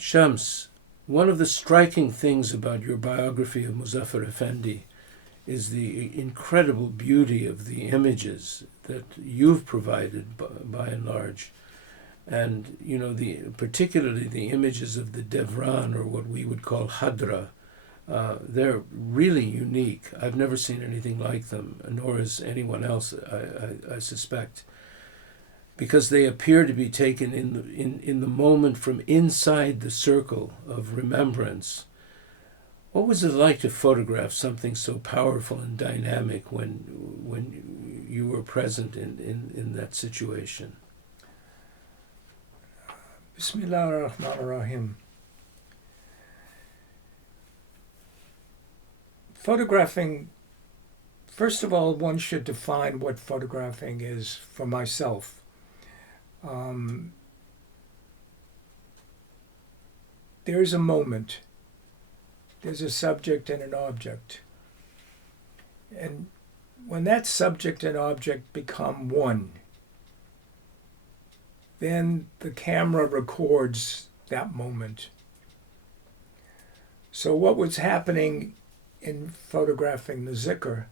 Shams, one of the striking things about your biography of Muzaffer Efendi is the incredible beauty of the images that you've provided by and large. And, particularly the images of the Devran, or what we would call Hadra, they're really unique. I've never seen anything like them, nor has anyone else, I suspect, because they appear to be taken in the moment from inside the circle of remembrance. What was it like to photograph something so powerful and dynamic when you were present in that situation? Bismillah ar-Rahman ar-Rahim. Photographing, first of all, one should define what photographing is for myself. There's a moment, there's a subject and an object. And when that subject and object become one, then the camera records that moment. So what was happening in photographing the zikr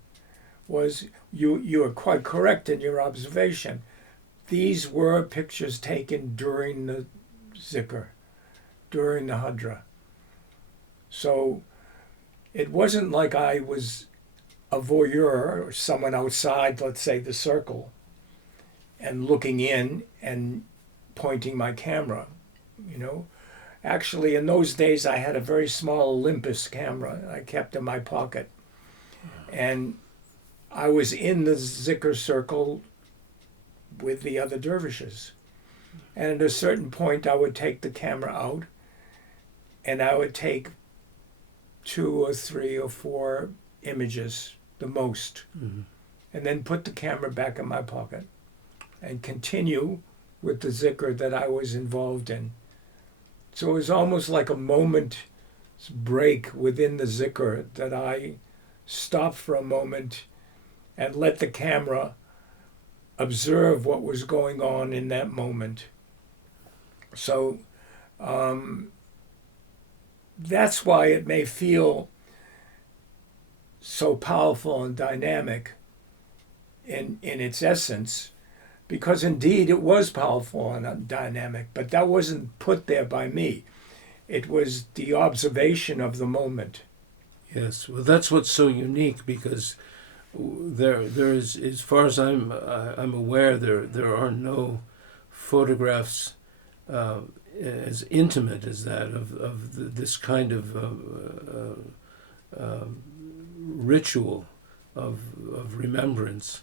was, you are quite correct in your observation. These were pictures taken during the zikr, during the hadra. So it wasn't like I was a voyeur or someone outside, let's say, the circle, and looking in and pointing my camera, Actually, in those days, I had a very small Olympus camera I kept in my pocket. And I was in the zikr circle with the other dervishes. And at a certain point, I would take the camera out and I would take 2 or 3 or 4 images, the most, and then put the camera back in my pocket and continue with the zikr that I was involved in. So it was almost like a moment's break within the zikr that I stopped for a moment and let the camera observe what was going on in that moment. So that's why it may feel so powerful and dynamic in its essence, because indeed it was powerful and dynamic, but that wasn't put there by me. It was the observation of the moment. Yes, well, that's what's so unique, because there is, as far as I'm aware, there are no photographs as intimate as that of this kind of ritual of remembrance.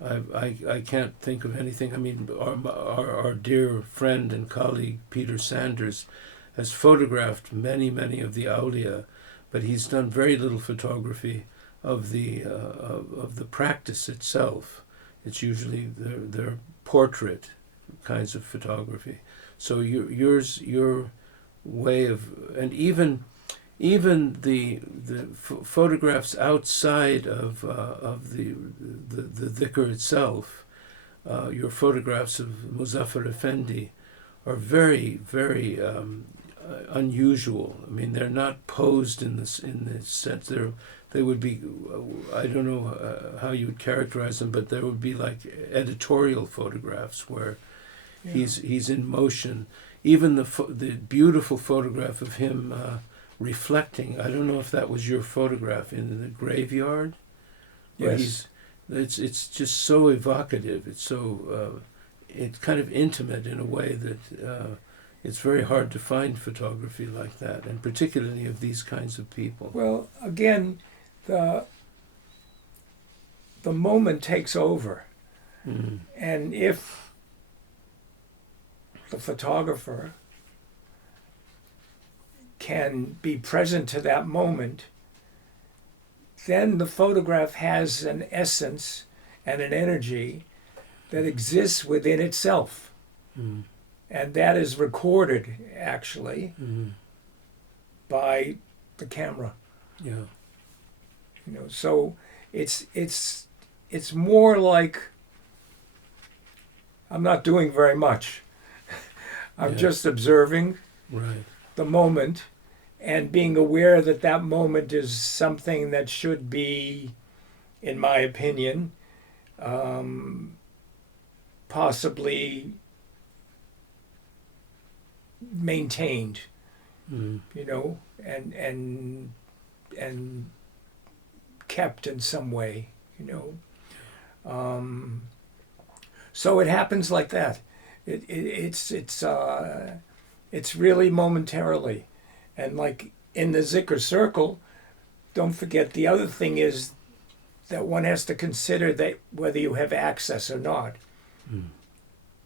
I can't think of anything. I mean, our dear friend and colleague Peter Sanders has photographed many of the awliya, but he's done very little photography of the practice itself. It's usually their portrait kinds of photography. So your way of, and even the photographs outside of the dhikr itself, your photographs of Muzaffer Efendi are very unusual. I mean, they're not posed in this sense. They would be, I don't know how you would characterize them, but there would be like editorial photographs where he's in motion. Even the beautiful photograph of him reflecting. I don't know if that was your photograph in the graveyard. Yes. It's just so evocative. It's so it's kind of intimate in a way that it's very hard to find photography like that, and particularly of these kinds of people. Well, again, the moment takes over, and if the photographer can be present to that moment, then the photograph has an essence and an energy that exists within itself. And that is recorded, actually, by the camera. Yeah. So it's more like I'm not doing very much. I'm just observing. Right. the moment and being aware that that moment is something that should be, in my opinion, possibly maintained, you know, and kept in some way, you know. So it happens like that. It's really momentarily, and like in the zikr circle, don't forget the other thing is that one has to consider that whether you have access or not.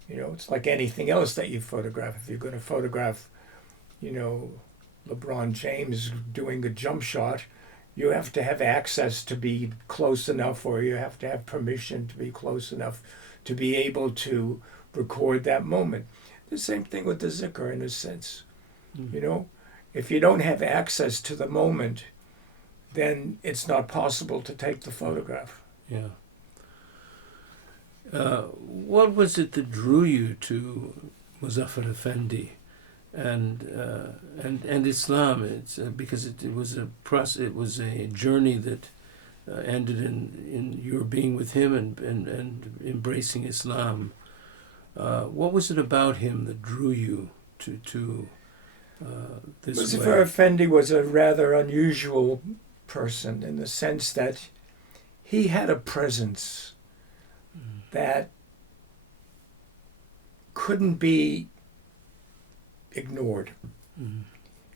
You know, it's like anything else that you photograph. If you're going to photograph, you know, LeBron James doing a jump shot, you have to have access to be close enough, or you have to have permission to be close enough to be able to record that moment. The same thing with the zikr in a sense. You know, if you don't have access to the moment, then it's not possible to take the photograph. Yeah. What was it that drew you to Muzaffer Efendi and Islam? It's because it was a process. It was a journey that ended in your being with him and embracing Islam. What was it about him that drew you to this Muzaffer way? Efendi was a rather unusual person in the sense that he had a presence that couldn't be ignored.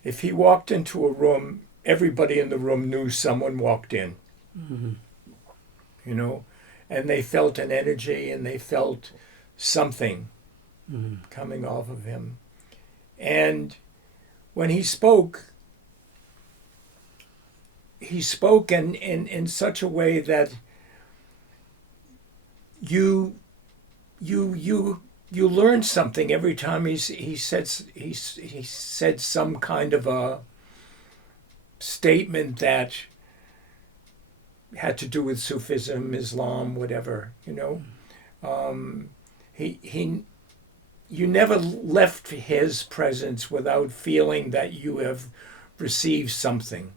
If he walked into a room, everybody in the room knew someone walked in. You know, and they felt an energy and they felt something coming off of him. And when he spoke in such a way that you learned something every time he said some kind of a statement that had to do with Sufism, Islam, whatever, you know. You never left his presence without feeling that you have received something.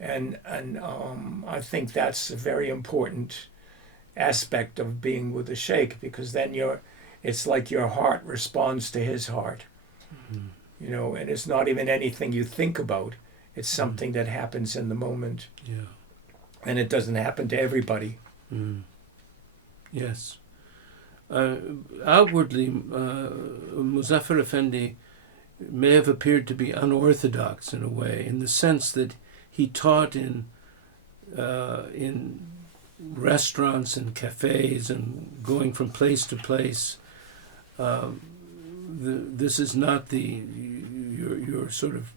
And I think that's a very important aspect of being with the sheikh, because then it's like your heart responds to his heart. You know, and it's not even anything you think about. It's something that happens in the moment. Yeah. And it doesn't happen to everybody. Yes. Outwardly, Muzaffer Efendi may have appeared to be unorthodox in a way, in the sense that he taught in restaurants and cafes and going from place to place. This is not your sort of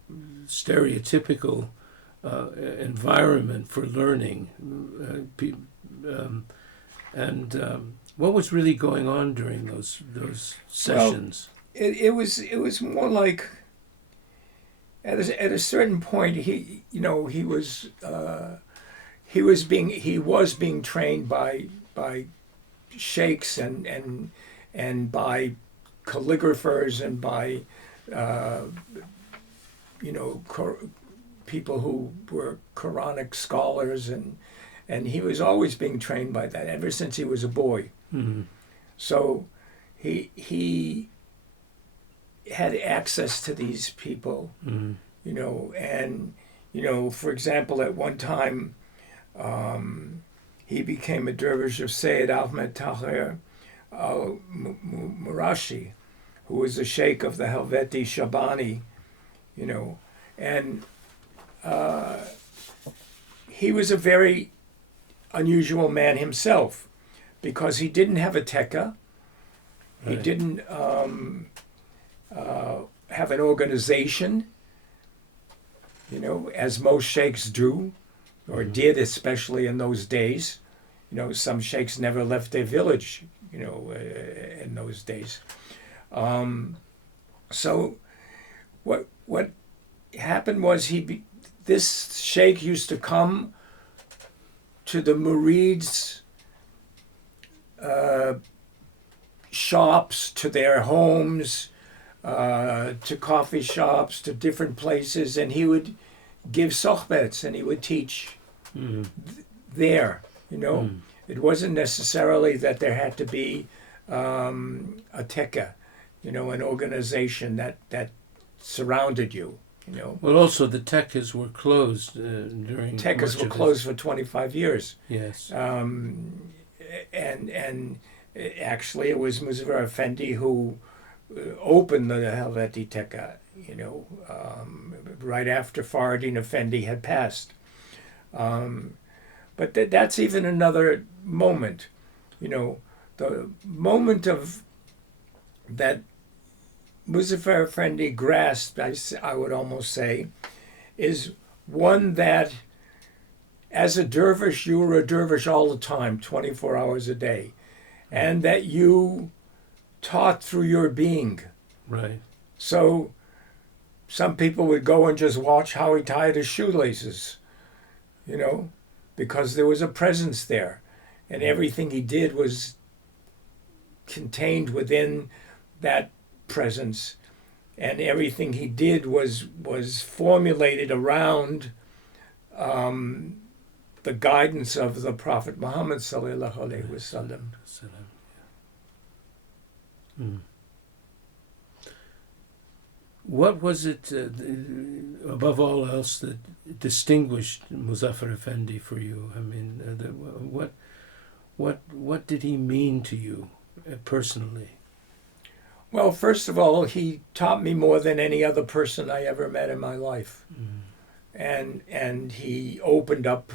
stereotypical environment for learning. What was really going on during those sessions? Well, it was more like at a certain point he was being trained by sheikhs and by calligraphers and by people who were Quranic scholars, and he was always being trained by that ever since he was a boy. So he had access to these people, you know, and for example, at one time he became a dervish of Sayyid Ahmed Tahir Murashi, who was the sheikh of the Helveti Shabani, you know, and he was a very unusual man himself, because he didn't have a tekka, he didn't have an organization, you know, as most sheikhs do, or did, especially in those days. You know, some sheikhs never left their village, you know, in those days. So what happened was this sheikh used to come to the murids' shops, to their homes, to coffee shops, to different places, and he would give sohbets and he would teach there. It wasn't necessarily that there had to be a teka, an organization that surrounded you. Well, also the tekas were closed during. Tekas were closed for 25 years. Yes. And actually, it was Muzaffer Efendi who opened the Helveti Teka, right after Faridin Effendi had passed. But that's even another moment, the moment of that Muzaffer Efendi grasped, I would almost say, is one that as a dervish, you were a dervish all the time, 24 hours a day, and that you taught through your being. Right. So some people would go and just watch how he tied his shoelaces, because there was a presence there, and everything he did was contained within that presence, and everything he did was formulated around the guidance of the Prophet Muhammad sallallahu alaihi wasallam. What was it, above all else, that distinguished Muzaffer Efendi for you? I mean, what did he mean to you personally? Well, first of all, he taught me more than any other person I ever met in my life. And he opened up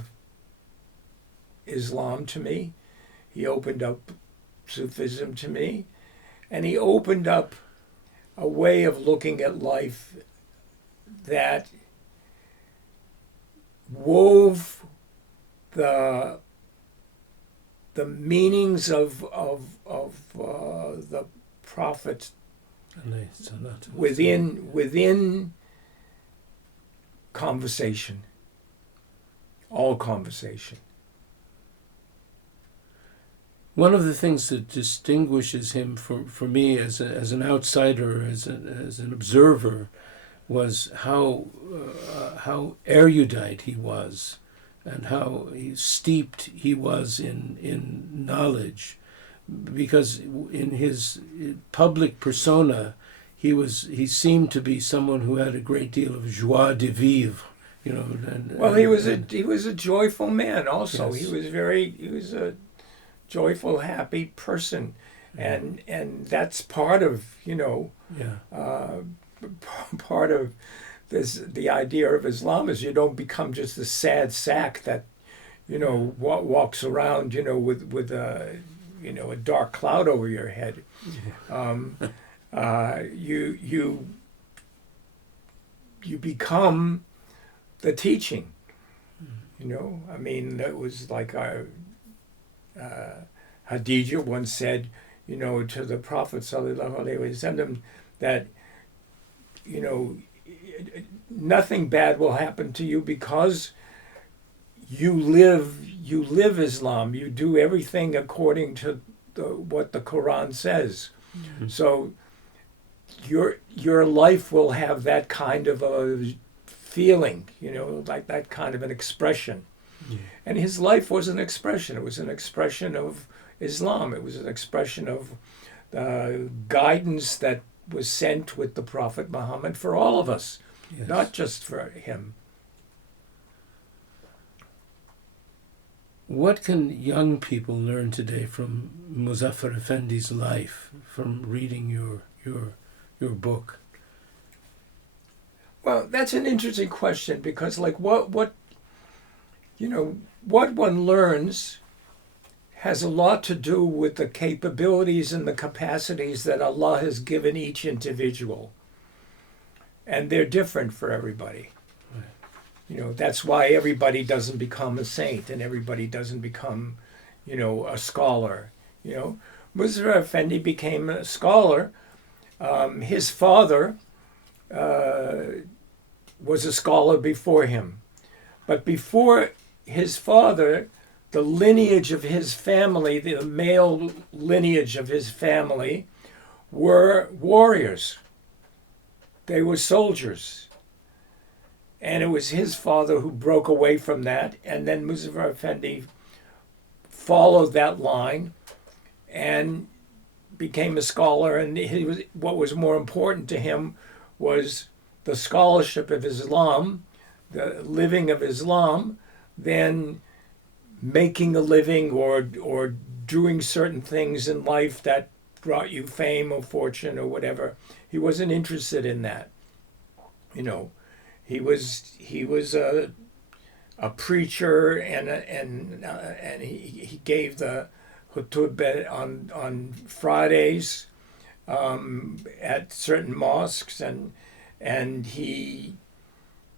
Islam to me. He opened up Sufism to me. And he opened up a way of looking at life that wove the meanings of the Prophet within conversation, all conversation. One of the things that distinguishes him for me as an outsider, as an observer, was how erudite he was, and how steeped he was in knowledge, because in his public persona, he seemed to be someone who had a great deal of joie de vivre, he was a joyful man. Also, yes. He was a joyful, happy person, and that's part of part of the idea of Islam is you don't become just a sad sack that walks around with a a dark cloud over your head. You become the teaching. I mean, that was like Hadija once said, to the Prophet sallallahu alaihi wasallam that nothing bad will happen to you because you live Islam. You do everything according to what the Quran says. Mm-hmm. So your life will have that kind of a feeling, like that kind of an expression. Yeah. And his life was an expression. It was an expression of Islam. It was an expression of guidance that was sent with the Prophet Muhammad for all of us, yes. Not just for him. What can young people learn today from Muzaffer Efendi's life, from reading your book? Well, that's an interesting question because, like, what one learns has a lot to do with the capabilities and the capacities that Allah has given each individual, and they're different for everybody. Right. That's why everybody doesn't become a saint and everybody doesn't become, a scholar. Muzaffer Efendi became a scholar. His father was a scholar before him. But before his father, the lineage of his family, the male lineage of his family, were warriors. They were soldiers. And it was his father who broke away from that, and then Muzaffer Efendi followed that line and became a scholar. And what was more important to him was the scholarship of Islam, the living of Islam, than making a living or doing certain things in life that brought you fame or fortune or whatever. He wasn't interested in that. You know, he was a preacher, and he gave the hutubah on Fridays at certain mosques, and he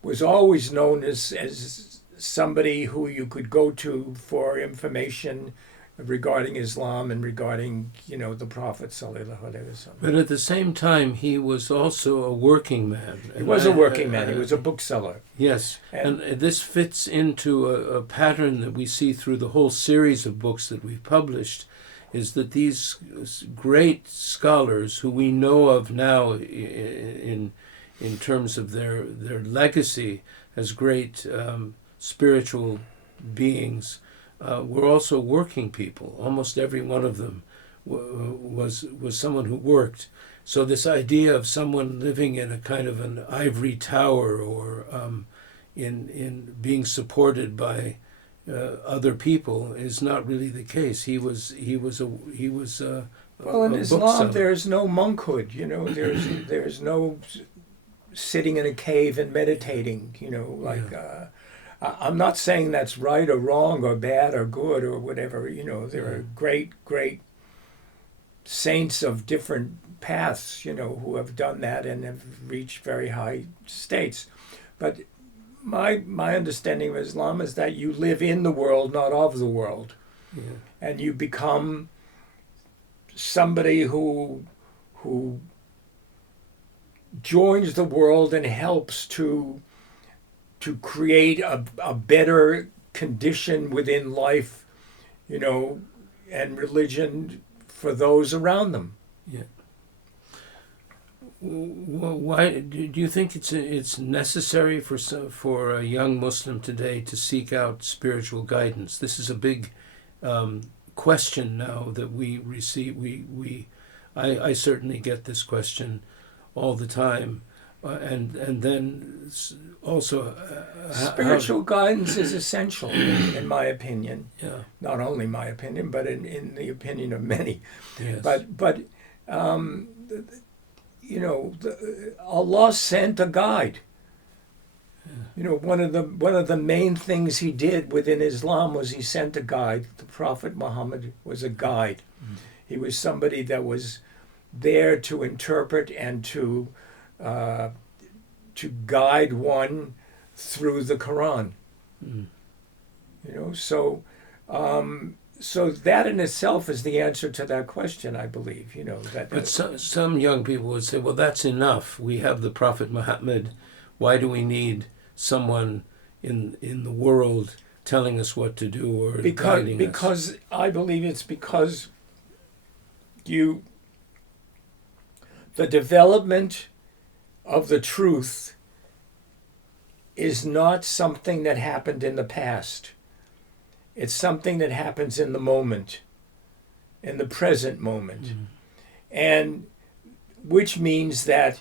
was always known as somebody who you could go to for information regarding Islam and regarding, the Prophet sallallahu alaihi wasallam. But at the same time, he was also a working man. He was a working man. He was a bookseller. Yes, and this fits into a pattern that we see through the whole series of books that we've published, is that these great scholars who we know of now in terms of their legacy as great spiritual beings, were also working people. Almost every one of them was someone who worked. So this idea of someone living in a kind of an ivory tower or in being supported by other people is not really the case. He was well, in a Islam bookseller. there's no monkhood. There's no sitting in a cave and meditating. I'm not saying that's right or wrong or bad or good or whatever. There are great saints of different paths, who have done that and have reached very high states. But my understanding of Islam is that you live in the world, not of the world. Yeah. And you become somebody who joins the world and helps to create a better condition within life, and religion for those around them. Yeah. Why do you think it's necessary for a young Muslim today to seek out spiritual guidance? This is a big question now that we receive. I certainly get this question all the time, and then also spiritual guidance is essential, in my opinion. Yeah. Not only my opinion, but in the opinion of many. Yes. But Allah sent a guide. One of the main things he did within Islam was he sent a guide. The Prophet Muhammad was a guide. Mm. He was somebody that was there to interpret and to guide one through the Quran. Mm. So that in itself is the answer to that question, I believe. But some young people would say, well, that's enough. We have the Prophet Muhammad. Why do we need someone in the world telling us what to do or guiding us? Because I believe it's because the development of the truth is not something that happened in the past. It's something that happens in the moment, in the present moment. Mm-hmm. And which means that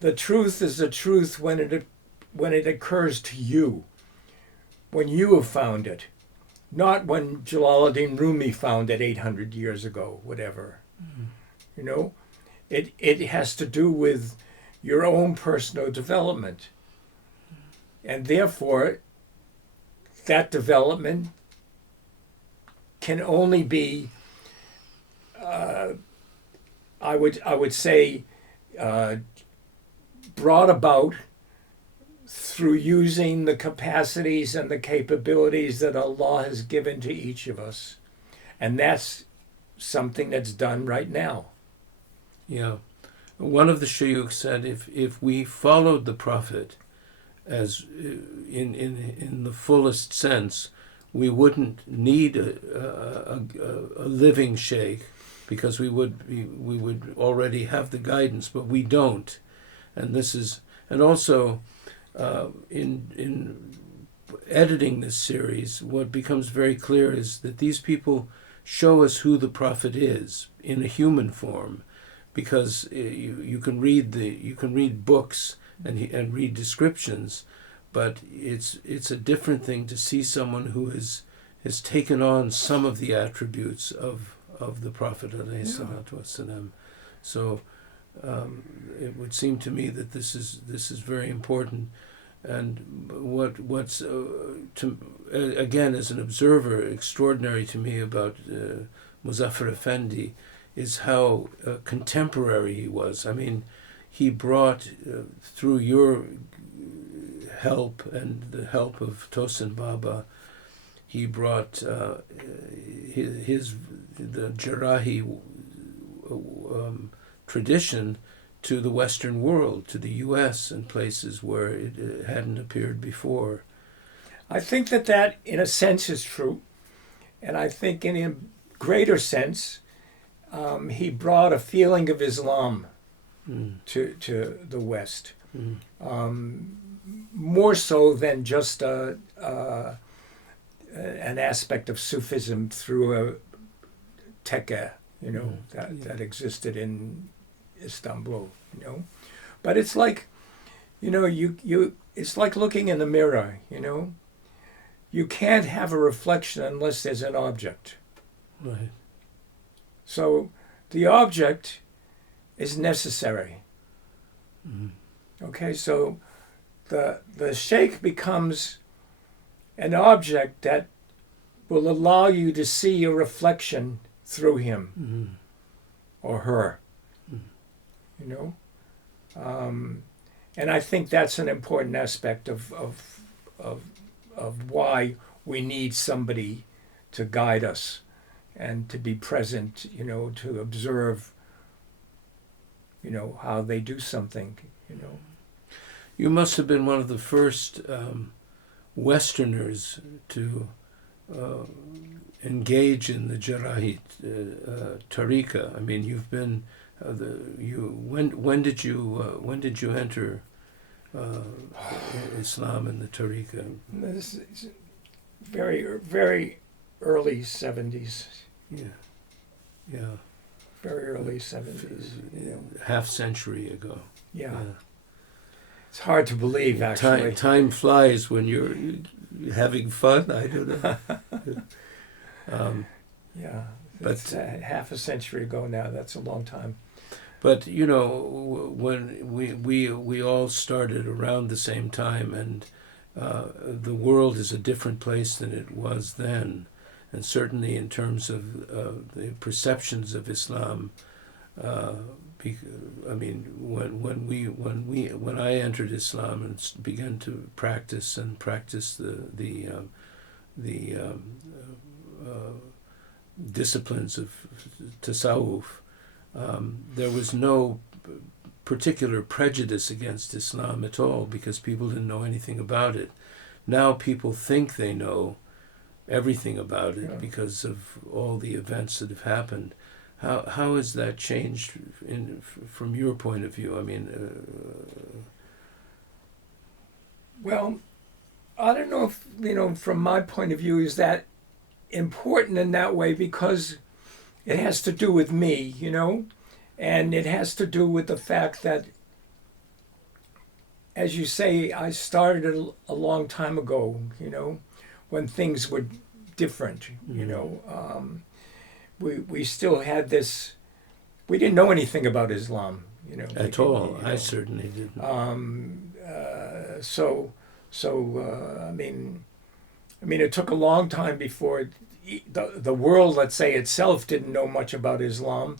the truth is the truth when it occurs to you, when you have found it, not when Jalaluddin Rumi found it 800 years ago, whatever. Mm-hmm. It has to do with your own personal development. And therefore, that development can only be, I would say, brought about through using the capacities and the capabilities that Allah has given to each of us. And that's something that's done right now. Yeah. One of the shuyukh said if we followed the Prophet as in the fullest sense, we wouldn't need a living sheikh because we would already have the guidance, but we don't. and also in editing this series, what becomes very clear is that these people show us who the prophet is in a human form, because you can read books and read descriptions, but it's a different thing to see someone who has taken on some of the attributes of the Prophet alayhi salatu wassalam. So it would seem to me that this is very important. And what's again, as an observer, extraordinary to me about Muzaffer Efendi is how contemporary he was. I mean, he brought, through your help and the help of Tosin Baba, he brought the Jarahi tradition to the Western world, to the U.S. and places where it hadn't appeared before. I think that in a sense is true, and I think in a greater sense, he brought a feeling of Islam to the West, more so than just an aspect of Sufism through a tekke, that existed in Istanbul, but it's like, it's like looking in the mirror, you can't have a reflection unless there's an object. Right. So the object is necessary. Okay, so the sheikh becomes an object that will allow you to see a reflection through him or her. And I think that's an important aspect of why we need somebody to guide us and to be present, to observe, how they do something, You must have been one of the first Westerners to engage in the Jarahi tariqa. I mean, you've been when did you enter Islam and the tariqa? This is very, very early 70s. Yeah. Very early 70s. Half century ago. Yeah. It's hard to believe, actually. Time flies when you're having fun. I don't know. Yeah. It's half a century ago now. That's a long time. But when we all started around the same time, and the world is a different place than it was then, and certainly in terms of the perceptions of Islam. I mean, when I entered Islam and began to practice the disciplines of tasawwuf, there was no particular prejudice against Islam at all, because people didn't know anything about it. Now people think they know everything about it because of all the events that have happened. How has that changed from your point of view? I mean, well, I don't know if from my point of view is that important in that way, because it has to do with me, and it has to do with the fact that, as you say, I started a long time ago, when things were different, we still had this, we didn't know anything about Islam, at all. I certainly didn't. I mean, it took a long time before the world, let's say, itself didn't know much about Islam,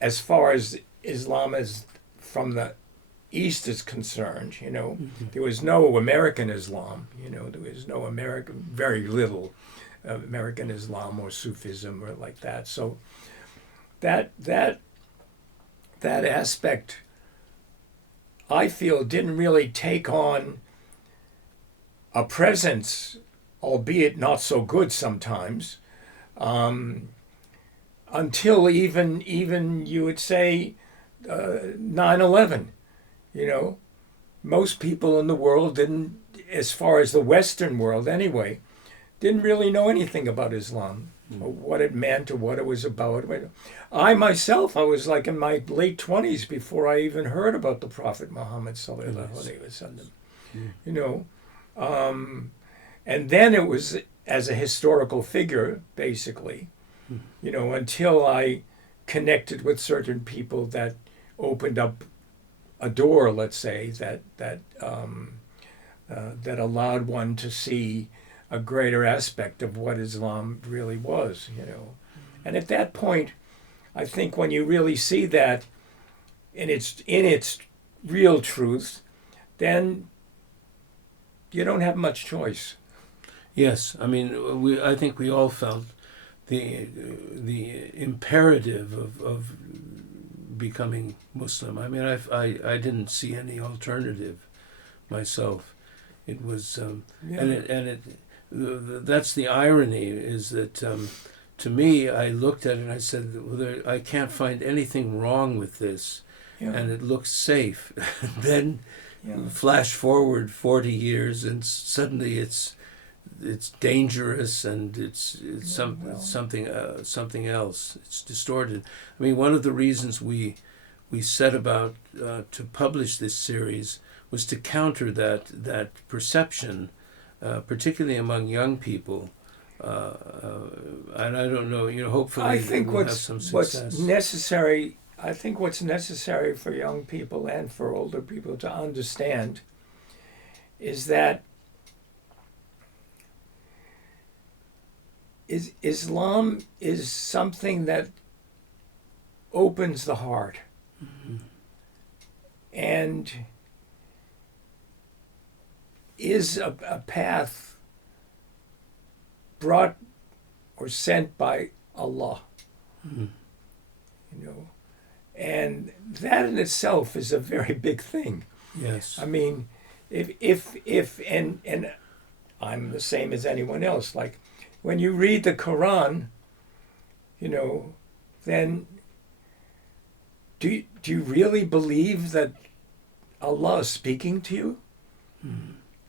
as far as Islam is from the East is concerned. There was no American Islam. There was no very little American Islam or Sufism or like that. So that aspect, I feel, didn't really take on a presence, albeit not so good sometimes, until even you would say 9/11. You know, most people in the world didn't, as far as the Western world anyway, didn't really know anything about Islam, or what it meant or what it was about. I myself, I was like in my late 20s before I even heard about the Prophet Muhammad sallallahu alaihi wasallam. You know, and then it was as a historical figure, basically, you know, until I connected with certain people that opened up a door, let's say, that allowed one to see a greater aspect of what Islam really was, you know. And at that point, I think when you really see that in its real truth, then you don't have much choice. Yes, I mean, I think we all felt the imperative of becoming Muslim. I mean, I didn't see any alternative myself. It was, that's the irony, is that to me, I looked at it and I said, well, I can't find anything wrong with this, and it looks safe. Then flash forward 40 years, and suddenly it's dangerous, and it's something else. It's distorted. I mean, one of the reasons we set about to publish this series was to counter that perception, particularly among young people. And I don't know, you know, hopefully I think we'll have some success. what's necessary. I think what's necessary for young people and for older people to understand is that Islam is something that opens the heart, and is a path brought or sent by Allah. You know, and that in itself is a very big thing. Yes. I mean, if and I'm the same as anyone else. Like, when you read the Quran, you know, then do you really believe that Allah is speaking to you?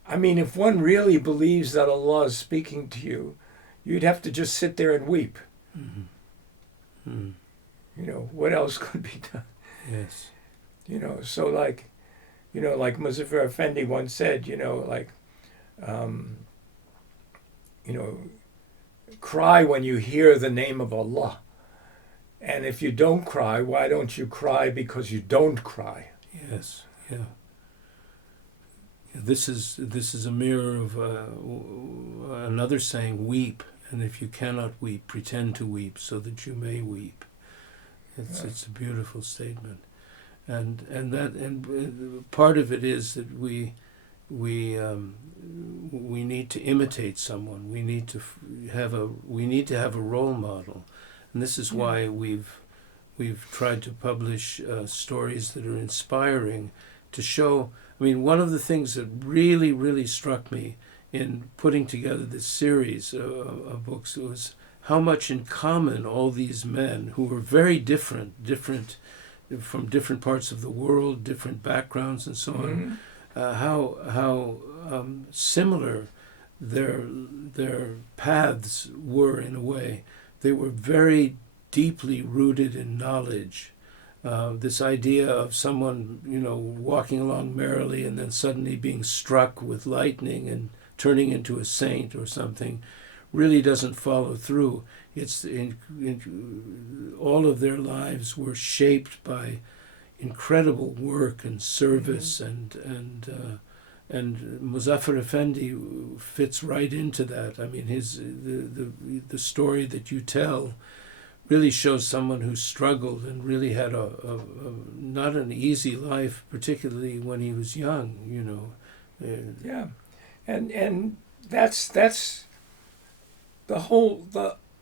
I mean, if one really believes that Allah is speaking to you, you'd have to just sit there and weep. You know, what else could be done? Yes. You know, so like, you know, like Muzaffer Efendi once said, you know, like, you know, cry when you hear the name of Allah. And if you don't cry, why don't you cry because you don't cry? Yes. Yeah. This is a mirror of another saying, weep, and if you cannot weep, pretend to weep so that you may weep. It's a beautiful statement, and part of it is that we need to imitate someone. We need to have a role model, and this is why we've tried to publish stories that are inspiring, to show. I mean, one of the things that really, really struck me in putting together this series of books was how much in common all these men, who were very different from different parts of the world, different backgrounds and so on, how similar their paths were in a way. They were very deeply rooted in knowledge. This idea of someone, you know, walking along merrily and then suddenly being struck with lightning and turning into a saint or something really doesn't follow through. It's all of their lives were shaped by incredible work and service, and Muzaffer Efendi fits right into that. I mean, the story that you tell really shows someone who struggled and really had a not an easy life, particularly when he was young, you know. Yeah, and that's the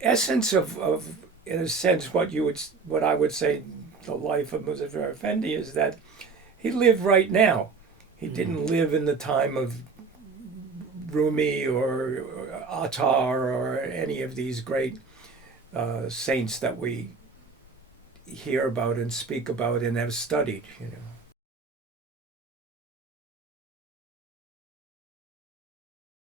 essence of in a sense what I would say the life of Muzaffer Efendi is that he lived right now. He didn't live in the time of Rumi or Attar or any of these great saints that we hear about and speak about and have studied, you know.